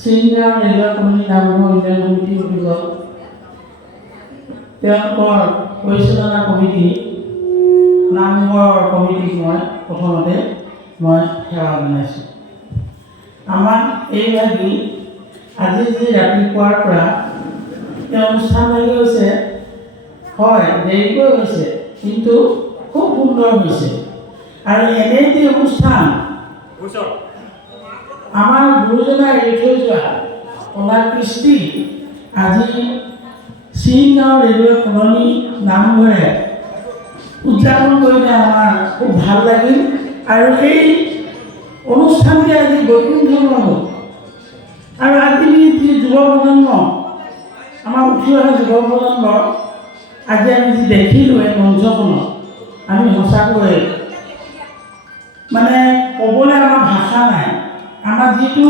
Singer railway committee নামঘৰ উন্নয়ন সমিতি উদ্যোগত তেওঁলোকৰ পৰিচালনা কমিটি নামঘৰৰ কমিটিক মই প্ৰথমতে সেৱা জনাইছোঁ। আমাক এইভাগি আজি যি ৰাতিপুৱাৰ পৰা এই অনুষ্ঠান লাগি গৈছে, হয় দেৰিকৈ হৈছে কিন্তু খুব সুন্দৰ হৈছে। আৰু এনে এটি অনুষ্ঠান আমাৰ গুৰুজনাই এৰি থৈ যোৱা কলা কৃষ্টি আজি ছিংগাঁও ৰেলৱে কলনী নামঘৰে উদযাপন কৰিলে আমাৰ খুব ভাল লাগিল। আৰু এই অনুষ্ঠানটি আজি বৈকুণ্ঠম হ'ল। আৰু আজি যি যুৱ প্ৰজন্ম আমাৰ উঠি অহা যুৱ প্ৰজন্ম আজি আমি যি দেখিলোঁ এই মঞ্চখনত, আমি সঁচাকৈ মানে ক'বলৈ আমাৰ ভাষা নাই। আমাৰ যিটো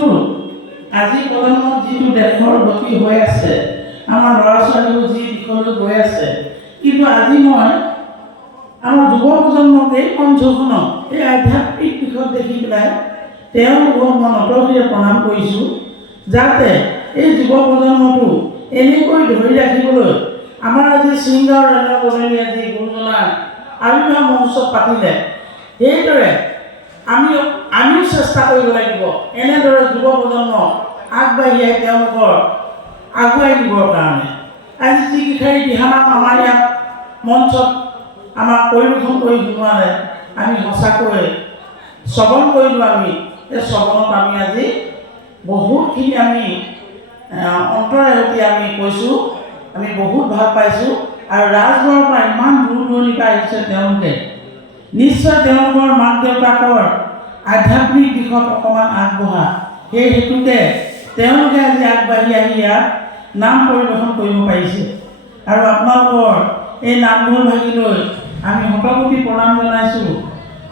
আজি প্ৰজন্মত যিটো দেশৰ গতি হৈ আছে, আমাৰ ল'ৰা ছোৱালীবোৰ যি দিশলৈ গৈ আছে, কিন্তু আজি মই আমাৰ যুৱ প্ৰজন্মক এই মঞ্চখনত এই আধ্যাত্মিক দিশত দেখি পেলাই তেওঁলোকক মই নতশিৰে প্ৰণাম কৰিছোঁ, যাতে এই যুৱ প্ৰজন্মটো এনেকৈ ধৰি ৰাখিবলৈ আমাৰ আজি ছিংগাঁও ৰেলৱে কলনী আজি গুৰুজনাৰ আবিৰ্ভাৱ মহোৎসৱ পাতিলে, সেইদৰে আমিও চেষ্টা কৰিব লাগিব এনেদৰে যুৱ প্ৰজন্মক আগবাঢ়ি আহি তেওঁলোকৰ আগুৱাই দিবৰ কাৰণে। আজি যিকেইষাৰি দিহানাম আমাৰ ইয়াত মঞ্চত আমাক পৰিৱেশন কৰি শুনোৱালে, আমি সঁচাকৈ শ্ৰৱণ কৰিলোঁ। আমি এই শ্ৰৱণত আমি আজি বহুতখিনি আমি অন্তৰেৰে আমি কৈছোঁ, আমি বহুত ভাল পাইছোঁ। আৰু ৰাজঘৰৰ পৰা ইমান দূৰ দূৰণিৰ পৰা আহিছে তেওঁলোকে, নিশ্চয় তেওঁলোকৰ মাক দেউতাকৰ আধ্যাত্মিক দিশত অকণমান আগবঢ়া, সেই হেতুকে তেওঁলোকে আজি আগবাঢ়ি আহি ইয়াত নাম পৰিৱেশন কৰিব পাৰিছে। আৰু আপোনালোকৰ এই নামঘৰ ভাগিলৈ আমি শতকোটি প্ৰণাম জনাইছোঁ।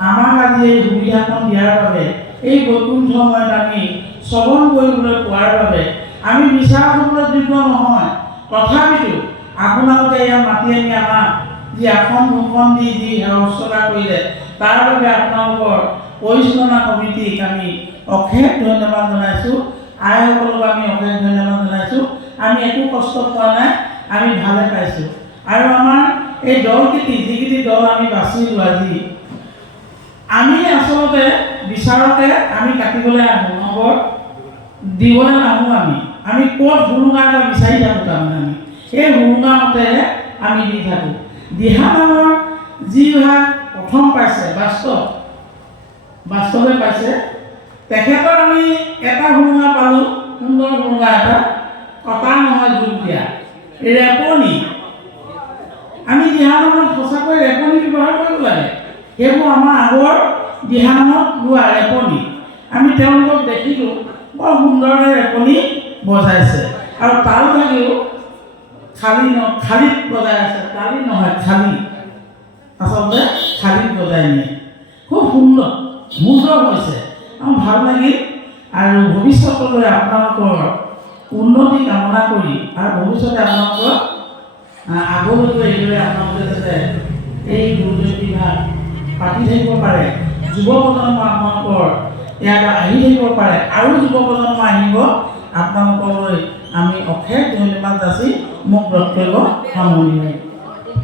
আমাক আজি এই সুবিধাখন দিয়াৰ বাবে, এই বৈকুণ্ঠ সময়ত আমি শ্ৰৱণ কৰিবলৈ পোৱাৰ বাবে আমি বিচাৰ কৰিবলৈ যোগ্য নহয়, তথাপিতো আপোনালোকে ইয়াত মাতি আনি আমাক যি আসন ভূষণ দি যি সেৱা শুশ্ৰূষা কৰিলে, তাৰ বাবে আপোনালোকৰ পৰিচালনা কমিটিক আমি অশেষ ধন্যবাদ জনাইছোঁ। আইসকলক আমি অশেষ ধন্যবাদ জনাইছোঁ। আমি একো কষ্ট পোৱা নাই, আমি ভালে পাইছোঁ। আৰু আমাৰ এই দলকেইটি যিকেইটি দল আমি বাচিলোঁ আজি, আমি আচলতে বিচাৰতে আমি কাটিবলৈ আহোঁ, নম্বৰ দিবলৈ নাহোঁ। আমি ক'ত সুৰুঙা এটা বিচাৰি থাকোঁ, তাৰমানে আমি সেই সুৰুঙা মতেহে আমি দি থাকোঁ। দিহানামৰ যি ভাগ প্ৰথম পাইছে, বাস্তৱে পাইছে, তেখেতৰ আমি এটা সুৰুঙা পালোঁ, সুন্দৰ সুৰুঙা এটা, কটা নহয় যোগ দিয়া ৰেপনি। আমি দিহানামত সঁচাকৈ ৰেপনি ব্যৱহাৰ কৰিব লাগে। সেইবোৰ আমাৰ আগৰ দিহানামত লোৱা ৰেপনি। আমি তেওঁলোকক দেখিলোঁ বৰ সুন্দৰকৈ ৰেপনি বজাইছে। আৰু তাল ভাগিও খালীত বজাই আছে, তালি নহয় খালী, আচলতে খালীত বজাই নিয়ে। খুব সুন্দৰ হৈছে, আমাৰ ভাল লাগিল। আৰু ভৱিষ্যতলৈ আপোনালোকৰ উন্নতি কামনা কৰি, আৰু ভৱিষ্যতে আপোনালোকৰ আগলৈকে এইদৰে আপোনালোকে যাতে এই গুৰুজয়ন্তী ভাগ পাতি থাকিব পাৰে, যুৱ প্ৰজন্ম আপোনালোকৰ ইয়াত আহি থাকিব পাৰে, আৰু যুৱ প্ৰজন্ম আহিব, আপোনালোকলৈ আমি অশেষ ধন্যবাদ যাচি মোক বক্তব্য সামৰণি মাৰিম।